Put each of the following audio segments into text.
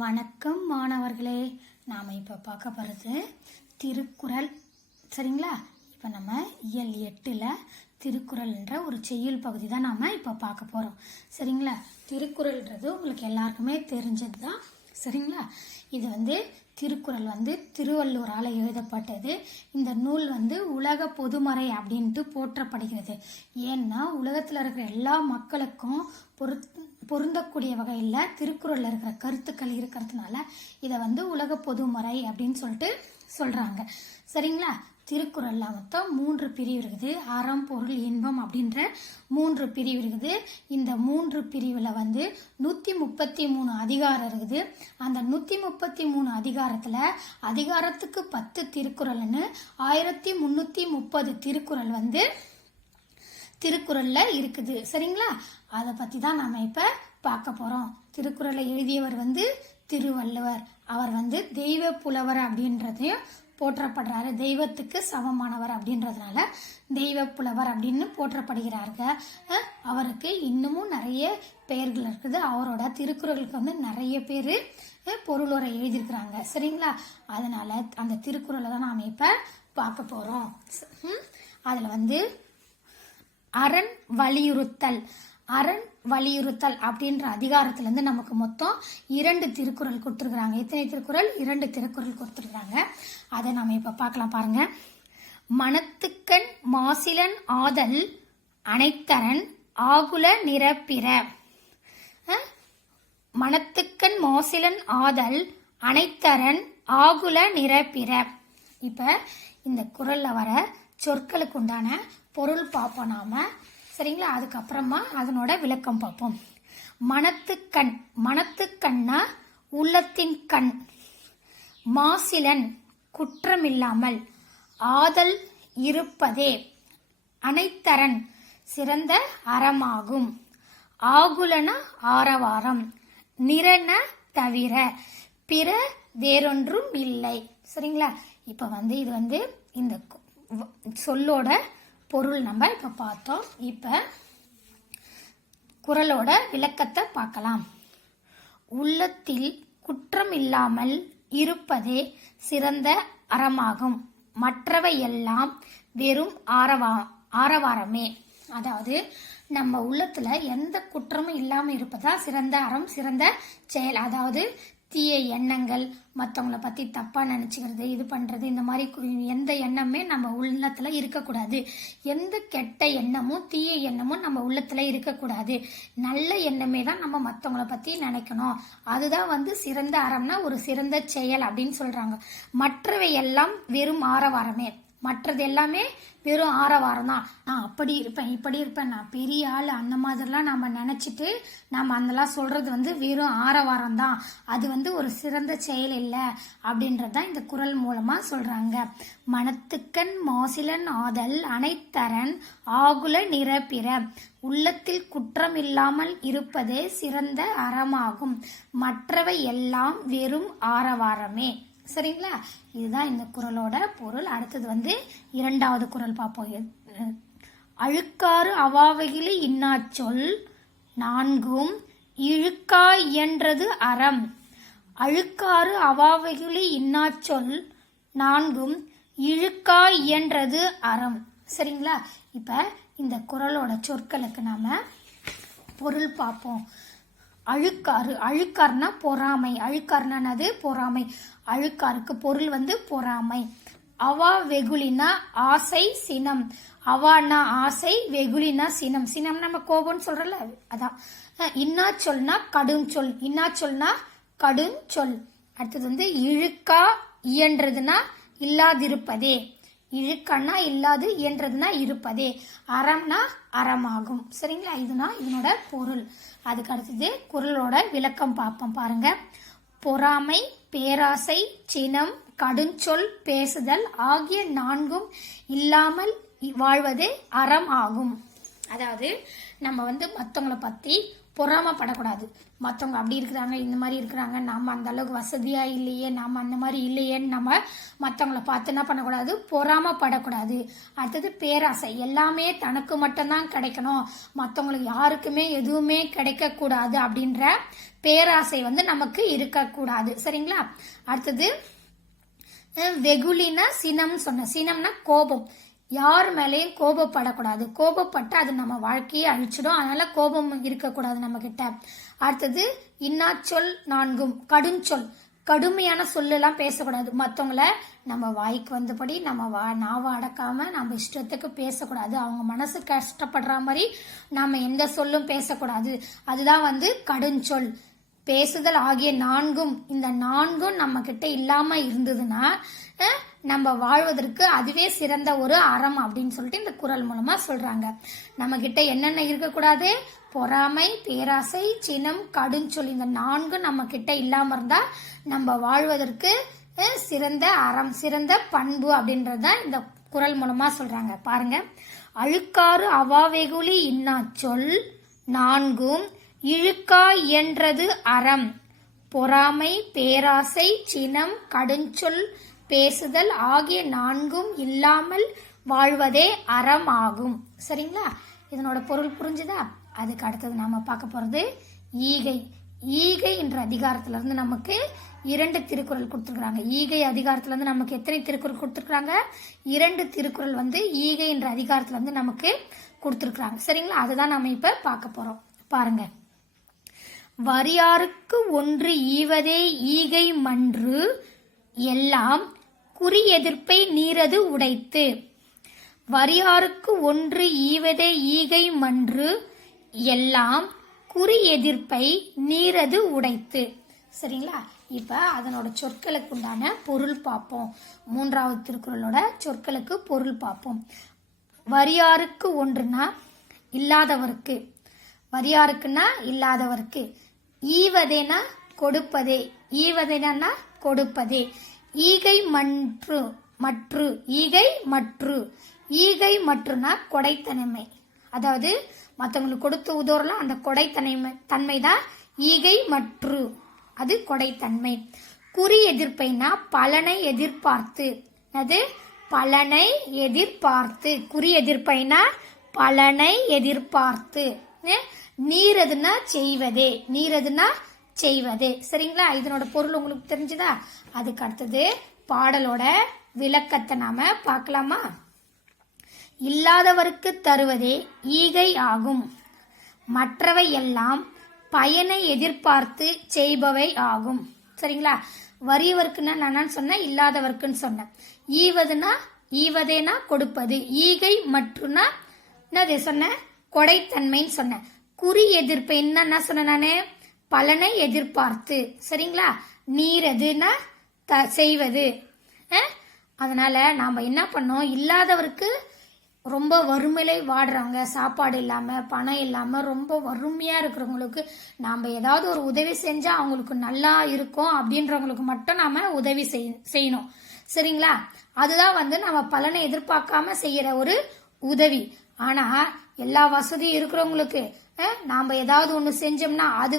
வணக்கம் மாணவர்களே. நாம் இப்போ பார்க்க போகிறது திருக்குறள். சரிங்களா? இப்போ நம்ம இயல் 8ல் திருக்குறள்ன்ற ஒரு செய்யுள் பகுதி தான் நாம் இப்போ பார்க்க போகிறோம். சரிங்களா? திருக்குறள்ன்றது உங்களுக்கு எல்லாருக்குமே தெரிஞ்சது தான். சரிங்களா? இது திருக்குறள் திருவள்ளுவரால் எழுதப்பட்டது. இந்த நூல் உலக பொதுமறை அப்படின்ட்டு போற்றப்படுகிறது. ஏன்னா உலகத்தில் இருக்கிற எல்லா மக்களுக்கும் பொருந்தக்கூடிய வகையில் திருக்குறளில் இருக்கிற கருத்துக்கள் இருக்கிறதுனால இதை உலக பொதுமறை அப்படின்னு சொல்லிட்டு சொல்கிறாங்க. சரிங்களா? திருக்குறளில் மொத்தம் 3 பிரிவு இருக்குது. அறம், பொருள், இன்பம் அப்படின்ற 3 பிரிவு இருக்குது. இந்த 3 பிரிவில் 133 அதிகாரம் இருக்குது. அந்த 133 அதிகாரத்தில் அதிகாரத்துக்கு 10 திருக்குறள்னு 1330 திருக்குறள் திருக்குறளில் இருக்குது. சரிங்களா? அதை பற்றி தான் நாம் இப்போ பார்க்க போகிறோம். திருக்குறளை எழுதியவர் திருவள்ளுவர். அவர் தெய்வ புலவர் அப்படின்றதையும் போற்றப்படுறாரு. தெய்வத்துக்கு சமமானவர் அப்படின்றதுனால தெய்வ புலவர் அப்படின்னு போற்றப்படுகிறார்கள். அவருக்கு இன்னமும் நிறைய பெயர்கள் இருக்குது. அவரோட திருக்குறளுக்கு நிறைய பேர் பொருளுரை எழுதியிருக்கிறாங்க. சரிங்களா? அதனால அந்த திருக்குறளை தான் நாம் இப்போ பார்க்க போகிறோம். அதில் அரண் வலியுறுத்தல் அப்படின்ற அதிகாரத்திலேருந்து நமக்கு மொத்தம் 2 திருக்குறள் கொடுத்துருக்குறாங்க. எத்தனை திருக்குறள்? 2 திருக்குறள் கொடுத்துருக்குறாங்க. அதை நம்ம இப்போ பார்க்கலாம். பாருங்க. மனத்துக்கண் மாசிலன் ஆதல் அனைத்தரன் ஆகுல நிரப்பிற. மனத்துக்கண் மாசிலன் ஆதல் அனைத்தரன் ஆகுல நிரப்பிற. இப்போ இந்த குறளில் வர சொற்களுக்கு உண்டான பொருள் பார்ப்போம் நாம. சரிங்களா? அதுக்கப்புறமா அதனோட விளக்கம் பார்ப்போம். மனத்துக்கண்ணா உள்ளத்தின் கண், மாசிலன் குற்றமில்லாமல், ஆதல் இருப்பதே, அனைத்தரன் சிறந்த அறமாகும், ஆகுலன ஆரவாரம், நிறன தவிர பிற வேறொன்றும் இல்லை. சரிங்களா? இப்போ இது இந்த சொல்லோட பொருள் நம்ம இப்போ பார்த்தோம். இப்போ குறளோட விளக்கத்தை பார்க்கலாம். உள்ளத்தில் குற்றம் இல்லாமல் இருப்பதே சிறந்த அறமாகும், மற்றவை எல்லாம் வெறும் ஆரவாரமே. அதாவது நம்ம உள்ளத்துல எந்த குற்றமும் இல்லாமல் இருப்பதா சிறந்த அறம், சிறந்த செயல். அதாவது தீய எண்ணங்கள், மற்றவங்கள பற்றி தப்பாக நினச்சிக்கிறது, இது பண்ணுறது, இந்த மாதிரி எந்த எண்ணமே நம்ம உள்ளத்தில் இருக்கக்கூடாது. எந்த கெட்ட எண்ணமும் தீய எண்ணமும் நம்ம உள்ளத்தில் இருக்கக்கூடாது. நல்ல எண்ணமே தான் நம்ம மற்றவங்கள பற்றி நினைக்கணும். அதுதான் சிறந்த அறம்னா ஒரு சிறந்த செயல் அப்படின்னு சொல்கிறாங்க. மற்றவை எல்லாம் வெறும் ஆரவாரமே. மற்றது எல்லாமே வெறும் ஆரவாரம் தான். நான் அப்படி இருப்பேன், இப்படி இருப்பேன், நான் பெரிய ஆள், அந்த மாதிரிலாம் நம்ம நினச்சிட்டு நம்ம அதெல்லாம் சொல்கிறது வெறும் ஆரவாரம் தான். அது ஒரு சிறந்த செயல் இல்லை அப்படின்றது தான் இந்த குறள் மூலமாக சொல்கிறாங்க. மனத்துக்கண் மாசிலன் ஆதல் அனைத்தரன் ஆகுல நிரப்பிற. உள்ளத்தில் குற்றம் இல்லாமல் இருப்பதே சிறந்த அறமாகும், மற்றவை எல்லாம் வெறும் ஆரவாரமே. சரிங்களா? இதுதான் இந்த குறளோட பொருள். அடுத்தது 2வது குறள் பார்ப்போம். அழுக்காறு அவாவையிலே இன்னாச்சொல் நான்கும் இழுக்கா இயன்றது அறம். அழுக்காறு அவாவையிலே இன்னாச்சொல் நான்கும் இழுக்கா இயன்றது அறம். சரிங்களா? இப்போ இந்த குறளோட சொற்களுக்கு நாம பொருள் பார்ப்போம். அழுக்காருனா பொறாமை. அழுக்காருனானது பொறாமை. அழுக்காருக்கு பொருள் பொறாமை. அவா வெகுளினா ஆசை, சினம். அவானா ஆசை, வெகுளினா சினம். சினம் நம்ம கோபம்னு சொல்றல, அதான். இன்னா சொல்னா கடும் சொல். இன்னா சொல்னா கடும் சொல். அடுத்தது இழுக்கா இயன்றதுனா இல்லாதிருப்பதே. இழுக்கன்னா இல்லாது, இயன்றதுனா இருப்பதே. அறம்னா அறமாகும். சரிங்களா? இதுதான் இதனோட பொருள். அதுக்கு அடுத்தது குறளோட விளக்கம் பார்ப்போம். பாருங்க. பொறாமை, பேராசை, சினம், கடுஞ்சொல் பேசுதல் ஆகிய 4ம் இல்லாமல் வாழ்வதே அறம் ஆகும். அதாவது நம்ம மற்றவங்கள பற்றி பொறாமப்படக்கூடாது. மற்றவங்க அப்படி இருக்கிறாங்க, இந்த மாதிரி இருக்கிறாங்க, நாம் அந்த அளவுக்கு வசதியாக இல்லையே, நாம் அந்த மாதிரி இல்லையேன்னு நம்ம மற்றவங்கள பார்த்து என்ன பண்ணக்கூடாது, பொறாமப்படக்கூடாது. அடுத்தது பேராசை. எல்லாமே தனக்கு மட்டும்தான் கிடைக்கணும், மற்றவங்களுக்கு யாருக்குமே எதுவுமே கிடைக்கக்கூடாது அப்படின்ற பேராசை நமக்கு இருக்கக்கூடாது. சரிங்களா? அடுத்தது வெகுளினா சினம் சொன்ன. சினம்னா கோபம். யார் மேலேயும் கோபப்படக்கூடாது. கோபப்பட்டு அது நம்ம வாழ்க்கையை அழிச்சிடும். அதனால கோபம் இருக்கக்கூடாது நம்ம கிட்ட. அடுத்தது இன்னாச்சொல் நான்கும். கடுஞ்சொல். கடுமையான சொல்லெல்லாம் பேசக்கூடாது. மற்றவங்கள நம்ம வாய்க்கு வந்தபடி நம்ம நாவை அடக்காம நம்ம இஷ்டத்துக்கு பேசக்கூடாது. அவங்க மனசு கஷ்டப்படுற மாதிரி நம்ம எந்த சொல்லும் பேசக்கூடாது. அதுதான் கடுஞ்சொல். பேசுதல் ஆகிய நான்கும். இந்த நான்கும் நம்ம கிட்ட இல்லாம இருந்ததுன்னா நம்ம வாழ்வதற்கு அதுவே சிறந்த ஒரு அறம் அப்படின்னு சொல்லிட்டு இந்த குறள் மூலமா சொல்றாங்க. நம்ம கிட்ட என்னென்ன இருக்கக்கூடாது? பொறாமை, பேராசை, சினம், கடுஞ்சொல். இந்த நான்கும் நம்ம கிட்ட இல்லாம இருந்தா நம்ம வாழ்வதற்கு சிறந்த அறம், சிறந்த பண்பு அப்படின்றத இந்த குறள் மூலமா சொல்றாங்க. பாருங்க. அழுக்காறு அவாவெகுளி இன்னாச்சொல் நான்கும் இழுக்கா இயன்றது அறம். பொறாமை, பேராசை, சினம், கடுஞ்சொல், பேசுதல் ஆகிய நான்கும் இல்லாமல் வாழ்வதே அறம் ஆகும். சரிங்களா? இதனோட பொருள் புரிஞ்சுதா? அதுக்கு அடுத்தது நாம பார்க்க போறது ஈகை. ஈகை என்ற அதிகாரத்துல இருந்து நமக்கு 2 திருக்குறள் கொடுத்துருக்காங்க. ஈகை அதிகாரத்துல இருந்து நமக்கு எத்தனை திருக்குறள் கொடுத்துருக்காங்க? 2 திருக்குறள் ஈகை என்ற அதிகாரத்துல இருந்து நமக்கு கொடுத்துருக்காங்க. சரிங்களா? அதுதான் நாம இப்ப பார்க்க போறோம். பாருங்க. வரியாருக்கு ஒன்று ஈவதே ஈகை மன்று எல்லாம் குறி எதிர்ப்பை நீரது உடைத்து. வரியாருக்கு ஒன்று ஈவதே ஈகை மன்று எல்லாம் குறி எதிர்ப்பை நீரது உடைத்து. சரிங்களா? இப்ப அதனோட சொற்களுக்கு உண்டான பொருள் பார்ப்போம். 3வது திருக்குறளோட சொற்களுக்கு பொருள் பார்ப்போம். வரியாருக்கு ஒன்றுனா இல்லாதவருக்கு. வரியாருக்குன்னா இல்லாதவருக்கு. ஈவதேனா கொடுப்பதே. ஈவதேனா கொடுப்பதே. ஈகை மற்று. ஈகை மற்று. ஈகை மற்றுனா கொடைத்தன்மை. அதாவது மற்றவங்களுக்கு கொடுத்து உதவலாம், அந்த கொடைத்தன்மை தான் ஈகை மற்று. அது கொடைத்தன்மை. குறி எதிர்ப்பைனா பலனை எதிர்பார்த்து. அது பலனை எதிர்பார்த்து. குறி எதிர்ப்பைனா பலனை எதிர்பார்த்து. நீரதுனா செய்வதே. நீரதுனா செய்வதே. சரிங்களா? இதனோட பொருள் உங்களுக்கு தெரிஞ்சுதா? அதுக்கு அடுத்தது பாடலோட விளக்கத்தை நாம பார்க்கலாமா? இல்லாதவருக்கு தருவதே ஈகை ஆகும். மற்றவை எல்லாம் பயனை எதிர்பார்த்து செய்பவை ஆகும். சரிங்களா? வறியவருக்குன்னா நான் சொன்னேன், இல்லாதவருக்குன்னு சொன்னேன். ஈவதேனா கொடுப்பது. ஈகை மற்றுனா என்னது சொன்ன? கொடைத்தன்மைன்னு சொன்னேன். குறி எதிர்ப்பு என்ன சொன்ன நானே? பலனை எதிர்பார்த்து. சரிங்களா? நீரதுன்னா செய்வது. அதனால நாம என்ன பண்ணோம்? இல்லாதவருக்கு ரொம்ப வறுமையில வாடுறவங்க, சாப்பாடு இல்லாம பணம் இல்லாம ரொம்ப வறுமையா இருக்கிறவங்களுக்கு நாம ஏதாவது ஒரு உதவி செஞ்சா அவங்களுக்கு நல்லா இருக்கும் அப்படின்றவங்களுக்கு மட்டும் நாம உதவி செய்யணும். சரிங்களா? அதுதான் நம்ம பலனை எதிர்பார்க்காம செய்யற ஒரு உதவி. ஆனா எல்லா வசதியும் இருக்கிறவங்களுக்கு நாம ஏதாவது ஒண்ணு செஞ்சோம்னா அது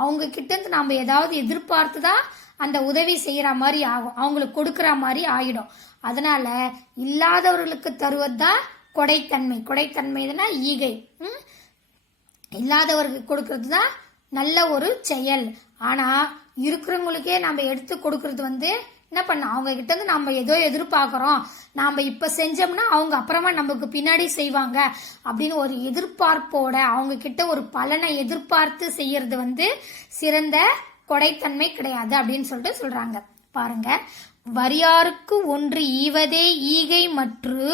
அவங்க கிட்ட இருந்து நாம ஏதாவது எதிர்பார்த்துதான் அந்த உதவி செய்யற மாதிரி ஆகும், அவங்களுக்கு கொடுக்கற மாதிரி ஆயிடும். அதனால இல்லாதவர்களுக்கு தருவதுதான் கொடைத்தன்மை. கொடைத்தன்மைனா ஈகை. இல்லாதவர்களுக்கு கொடுக்கறது தான் நல்ல ஒரு செயல். ஆனா இருக்கிறவங்களுக்கே நம்ம எடுத்து கொடுக்கறது என்ன பண்ண, அவங்க கிட்ட இருந்து நம்ம ஏதோ எதிர்பார்க்கிறோம், நாம இப்ப செஞ்சோம்னா அவங்க அப்புறமா நமக்கு பின்னாடி செய்வாங்க அப்படின்னு ஒரு எதிர்பார்ப்போட அவங்க கிட்ட ஒரு பலனை எதிர்பார்த்து செய்யறது சிறந்த கொடைத்தன்மை கிடையாது அப்படின்னு சொல்லிட்டு சொல்றாங்க. பாருங்க. வரியாருக்கு ஒன்று ஈவதே ஈகை மற்று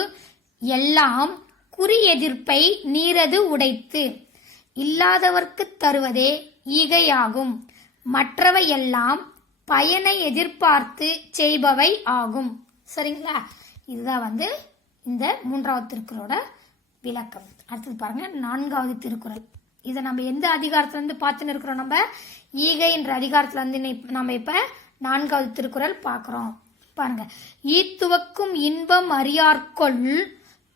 எல்லாம் குறி எதிர்ப்பை நீரது உடைத்து. இல்லாதவர்க்கு தருவதே ஈகையாகும். மற்றவை எல்லாம் பயனை எதிர்பார்த்து செய்பவை ஆகும். சரிங்களா? இதுதான் இந்த 3வது திருக்குறளோட விளக்கம். அடுத்தது பாருங்க 4வது திருக்குறள். இதை நம்ம எந்த அதிகாரத்துல இருந்து பார்த்துன்னு இருக்கிறோம்? நம்ம ஈகை என்ற அதிகாரத்துல இருந்து நம்ம இப்ப 4வது திருக்குறள் பார்க்கிறோம். பாருங்க. ஈத்துவக்கும் இன்பம் அறியார்கொள்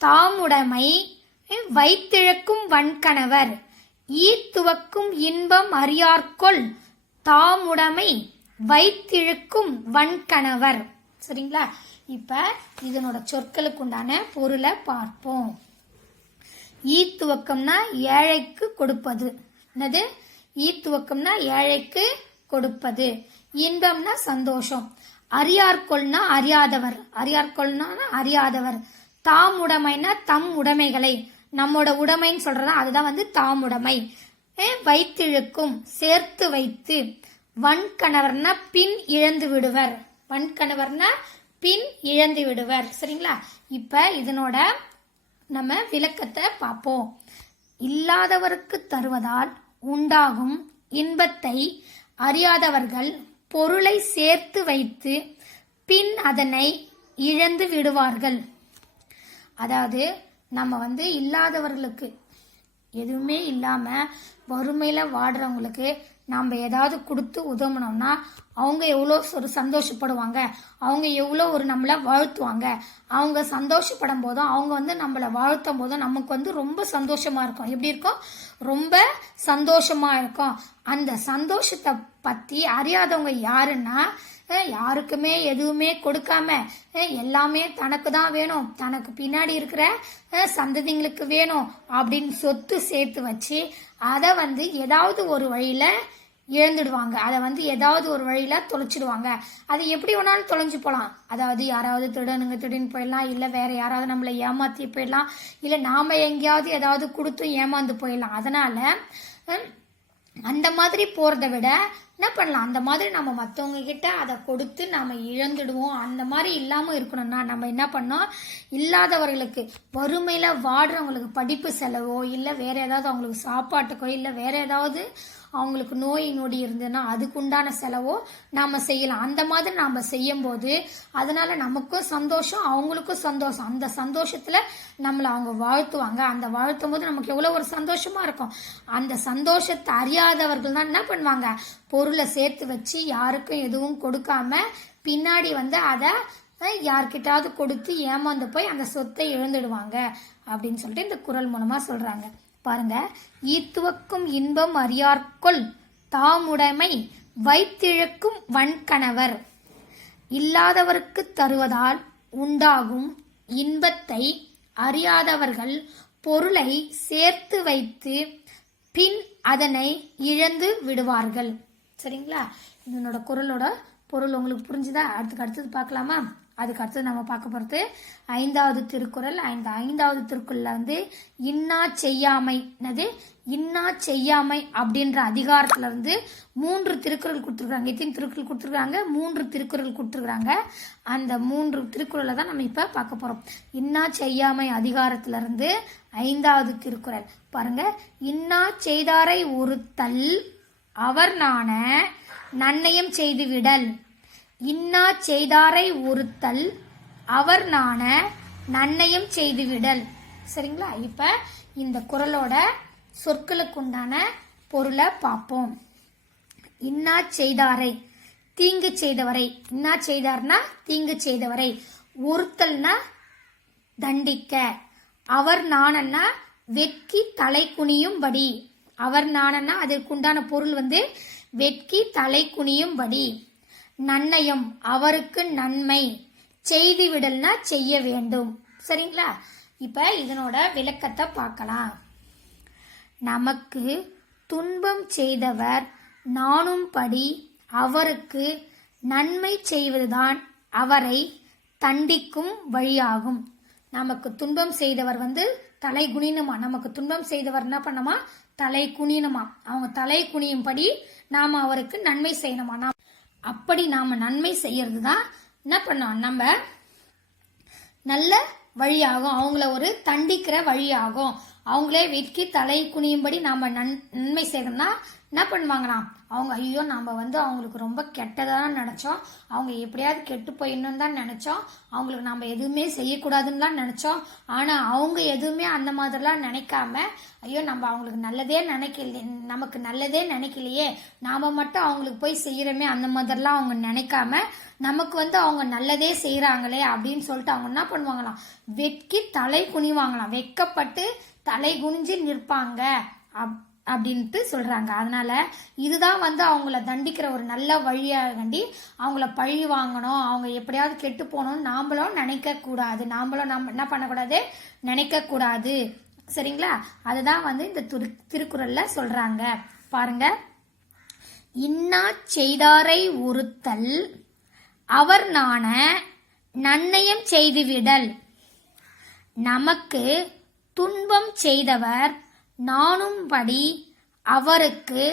தாமுடைமை வைத்திழக்கும் வன்கணவர் ஈத்துவக்கும் இன்பம் அறியார்கொல் தாமுடைமை வைத்திழுக்கும் வன்கணவர். சரிங்களா? இப்ப இதனோட சொற்களுக்கு உண்டான பொருளை பார்ப்போம். ஈத்துவக்கம்னா ஏழைக்கு கொடுப்பது. என்னது? ஈத்துவக்கம்னா ஏழைக்கு கொடுப்பது. இன்பம்னா சந்தோஷம். அறியார்கொள்னா அறியாதவர். அறியார்கொள்னா அறியாதவர். தாமுடைமைனா தம் உடைமைகளை, நம்மோட உடைமைன்னு சொல்றதா அதுதான் தாமுடைமை. வைத்திழுக்கும் சேர்த்து வைத்து. வன்கணவர்னா பின் இழந்து விடுவர். வன்கணவர்னா பின் இழந்து விடுவர். சரிங்களா? இப்ப இதனோட நம்ம விளக்கத்தை பார்ப்போம். இல்லாதவருக்கு தருவதால் உண்டாகும் இன்பத்தை அறியாதவர்கள் பொருளை சேர்த்து வைத்து பின் அதனை இழந்து விடுவார்கள். அதாவது நம்ம இல்லாதவர்களுக்கு, எதுவுமே இல்லாம வறுமையில வாடுறவங்களுக்கு நம்ம ஏதாவது கொடுத்து உதவணும்னா அவங்க எவ்வளோ ஒரு சந்தோஷப்படுவாங்க, அவங்க எவ்வளோ ஒரு நம்மளை வாழ்த்துவாங்க. அவங்க சந்தோஷப்படும் போதும் அவங்க நம்மளை வாழ்த்தும் போதும் நமக்கு ரொம்ப சந்தோஷமா இருக்கும். எப்படி இருக்கும்? ரொம்ப சந்தோஷமா இருக்கும். அந்த சந்தோஷத்தை பத்தி அறியாதவங்க யாருன்னா, யாருக்குமே எதுவுமே கொடுக்காம எல்லாமே தனக்கு தான் வேணும், தனக்கு பின்னாடி இருக்கிற சந்ததிங்களுக்கு வேணும் அப்படின்னு சொத்து சேர்த்து வச்சு அதை ஏதாவது ஒரு வழியில இழந்துடுவாங்க. அதை ஏதாவது ஒரு வழியில தொலைச்சிடுவாங்க. அது எப்படி வேணாலும் தொலைஞ்சு போகலாம். அதாவது யாராவது திடீர்னு போயிடலாம், இல்லை வேற யாராவது நம்மளை ஏமாத்தி போயிடலாம், இல்லை நாம எங்கேயாவது ஏதாவது கொடுத்து ஏமாந்து போயிடலாம். அதனால அந்த மாதிரி போறதை விட என்ன பண்ணலாம், அந்த மாதிரி நம்ம மற்றவங்க கிட்ட அதை கொடுத்து நம்ம இழந்துடுவோம். அந்த மாதிரி இல்லாம இருக்கணும்னா நம்ம என்ன பண்ணோம், இல்லாதவர்களுக்கு வறுமையில வாடுறவங்களுக்கு படிப்பு செலவோ இல்லை வேற ஏதாவது அவங்களுக்கு சாப்பாட்டுக்கோ இல்லை வேற ஏதாவது அவங்களுக்கு நோய் நொடி இருந்ததுன்னா அதுக்குண்டான செலவோ நாம செய்யலாம். அந்த மாதிரி நாம செய்யும் போது அதனால நமக்கும் சந்தோஷம், அவங்களுக்கும் சந்தோஷம். அந்த சந்தோஷத்துல நம்மளை அவங்க வாழ்த்துவாங்க. அந்த வாழ்த்தும் போது நமக்கு எவ்வளவு ஒரு சந்தோஷமா இருக்கும். அந்த சந்தோஷத்தை அறியாதவர்கள் தான் என்ன பண்ணுவாங்க, பொருளை சேர்த்து வச்சு யாருக்கும் எதுவும் கொடுக்காம பின்னாடி அதை யார்கிட்டாவது கொடுத்து ஏமாந்து போய் அந்த சொத்தை இழந்துடுவாங்க அப்படின்னு சொல்லிட்டு இந்த குறள் மூலமா சொல்றாங்க. பாருங்க, ஈத்துவக்கும் இன்பம் அறியார்கொல் தாமுடைமை வைத்திழக்கும் வன்கணவர். இல்லாதவருக்கு தருவதால் உண்டாகும் இன்பத்தை அறியாதவர்கள் பொருளை சேர்த்து வைத்து பின் அதனை இழந்து விடுவார்கள். சரிங்களா? இதனோட குறளோட பொருள் உங்களுக்கு புரிஞ்சுதா? அடுத்தது பார்க்கலாமா? அதுக்கு அடுத்தது நம்ம பார்க்க போறது 5வது திருக்குறள். ஐந்தாவது திருக்குறள்ல இன்னா செய்யாமை, இன்னா செய்யாமை அப்படின்ற அதிகாரத்துல 3 திருக்குறள் கொடுத்துருக்காங்க. எத்தனை திருக்குறள் கொடுத்துருக்காங்க? 3 திருக்குறள் கொடுத்துருக்காங்க. அந்த 3 திருக்குறளை தான் நம்ம இப்ப பார்க்க போறோம். இன்னா செய்யாமை அதிகாரத்துல 5வது திருக்குறள் பாருங்க. இன்னா செய்தாரை ஒருத்தல் அவர் நாண நன்னயம் செய்து விடல். இன்னா செய்தாரை ஒருத்தல் அவர் நாண நன்னயம் செய்துவிடல். சரிங்களா? இப்ப இந்த குறளோட சொற்களுக்கு உண்டான பொருளை பார்ப்போம். இன்னா செய்தாரை தீங்கு செய்தவரை, இன்னா செய்தார்னா தீங்கு செய்தவரை, ஒருத்தல்னா தண்டிக்க, அவர் நாணன்னா வெட்கி தலை குனியும்படி. அவர் நாணன்னா அதற்குண்டான பொருள் வெட்கி தலை குனியும்படி. நன்னயம் அவருக்கு நன்மை, செய்து விடல்னா செய்ய வேண்டும். சரிங்களா? இப்ப இதனோட விளக்கத்தை பார்க்கலாம். நமக்கு துன்பம் செய்தவர் நாணும்படி அவருக்கு நன்மை செய்வதுதான் அவரை தண்டிக்கும் வழியாகும். நமக்கு துன்பம் செய்தவர் தலை குனியணுமா, நமக்கு துன்பம் செய்தவர் என்ன பண்ணமா, தலை குனியணுமா. அவங்க தலை குனியும்படி நாம அவருக்கு நன்மை செய்யணுமா. அப்படி நாம நன்மை செய்யறது தான் என்ன பண்ணோம், நம்ம நல்ல வழியாகும், அவங்கள ஒரு தண்டிக்கிற வழியாகும். அவங்களே வெட்கி தலை குனியும்படி நாம நன்மை செய்யறோம்னா என்ன பண்ணுவாங்களாம், அவங்க ஐயோ நம்ம அவங்களுக்கு ரொம்ப கெட்டதான் நினைச்சோம், அவங்க எப்படியாவது கெட்டு போயிடணும் தான் நினைச்சோம், அவங்களுக்கு நம்ம எதுவுமே செய்யக்கூடாதுன்னு தான் நினைச்சோம். ஆனா அவங்க எதுவுமே அந்த மாதிரிலாம் நினைக்காம ஐயோ நம்ம அவங்களுக்கு நல்லதே நினைக்கல, நமக்கு நல்லதே நினைக்கலையே, நாம மட்டும் அவங்களுக்கு போய் செய்யறோமே, அந்த மாதிரிலாம் அவங்க நினைக்காம நமக்கு அவங்க நல்லதே செய்யறாங்களே அப்படின்னு சொல்லிட்டு அவங்க என்ன பண்ணுவாங்களாம், வெட்கி தலை குனிவாங்களாம், வெட்கப்பட்டு தலை குனிஞ்சு நிற்பாங்க. அப்படின்ட்டு சொல்றாங்க. அதனால இதுதான் அவங்கள தண்டிக்கிற ஒரு நல்ல வழியாக கண்டி அவங்கள பழி வாங்கணும், அவங்க எப்படியாவது கெட்டு போகணும்னு நாமளும் நினைக்க கூடாது. நம்ம என்ன பண்ணக்கூடாது, நினைக்க கூடாது. சரிங்களா? அதுதான் இந்த திருக்குறள்ல சொல்றாங்க. பாருங்க, இன்னா செய்தாரை ஒருத்தல் அவர் நாண நன்னயம் செய்துவிடல். நமக்கு துன்பம் செய்தவர் நாணும்படி அவருக்கு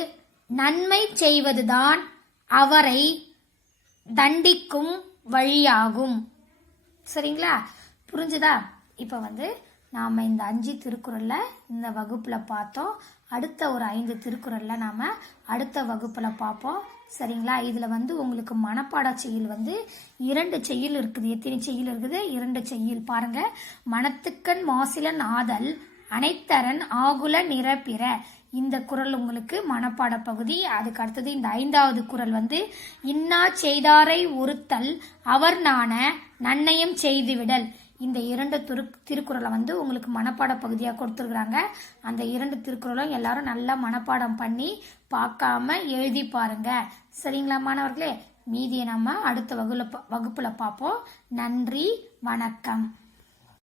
நன்மை செய்வதுதான் அவரை தண்டிக்கும் வழியாகும். சரிங்களா? புரிஞ்சுதா? இப்போ நாம் இந்த 5 திருக்குறள்ல இந்த வகுப்புல பார்த்தோம். அடுத்த ஒரு 5 திருக்குறள்ல நாம அடுத்த வகுப்புல பார்ப்போம். சரிங்களா? இதுல உங்களுக்கு மனப்பாட செய்யுள் 2 செய்யுள் இருக்குது. எத்தனை செய்யுள் இருக்குது? 2 செய்யுள். பாருங்க, மனத்துக்கண் மாசிலன் ஆதல் அனைத்தரன் ஆகுல நிரப்பிற. இந்த குறள் உங்களுக்கு மனப்பாட பகுதி. அதுக்கு அடுத்தது இந்த 5வது குறள் இன்னா செய்தாரை ஒருத்தல் அவர் நாண நன்னயம் செய்துவிடல். இந்த 2 திருக்குறளை உங்களுக்கு மனப்பாட பகுதியாக கொடுத்துருக்குறாங்க. அந்த 2 திருக்குறளும் எல்லாரும் நல்லா மனப்பாடம் பண்ணி பார்க்காம எழுதி பாருங்க. சரிங்களா மாணவர்களே? மீதியை நம்ம அடுத்த வகுப்புல பார்ப்போம். நன்றி, வணக்கம்.